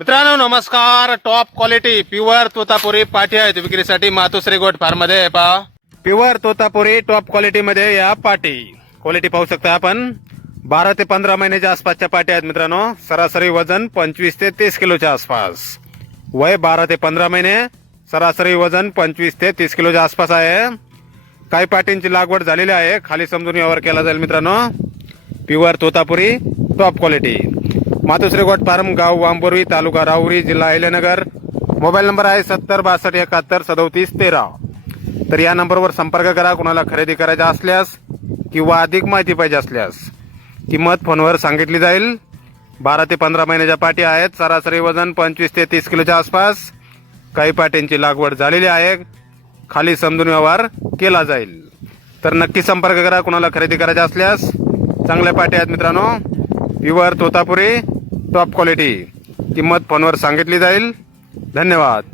मित्रांनो नमस्कार. Top quality pure Totapuri पाठी आहेत विक्रीसाठी मातोश्री गोट फार्म मध्ये. पहा प्युअर तोतापुरी टॉप क्वालिटी मध्ये या पाठी क्वालिटी पाहू शकता आपण. 12 ते 15 महिन्याच्या आसपासच्या पाठी आहेत मित्रांनो. सरासरी वजन 25 ते 30 किलोच्या आसपास. वय 12 ते 15 महिने. सरासरी वजन 25 ते 30 किलोच्या आसपास आहे. काही पाटींची लागवड झालेली आहे. खाली समजून व्यवहार केला जाईल मित्रांनो. Pure Totapuri top quality. Matoshri goat farm, गाव वांबोरी, तालुका राहुरी, जिल्हा अहिल्यानगर. मोबाईल नंबर आहे 70 62 71 37 13. तर या नंबरवर संपर्क करा. कोणाला खरेदी करायचा असल्यास किंवा अधिक माहिती पाहिजे असल्यास. किंमत फोनवर सांगितली जाईल. 12 ते 15 महिन्याच्या पाटी आहेत. सरासरी वजन 25 ते 30 किलोच्या आसपास. काही पाट्यांची लागवड झालेली आहे. खाली समजून व्यवहार केला जाईल. तर नक्की संपर्क करा कोणाला खरेदी करायचा असल्यास. चांगल्या पाटी आहेत मित्रांनो. Pure Totapuri top quality. किंमत फोनवर सांगितली जाईल. धन्यवाद.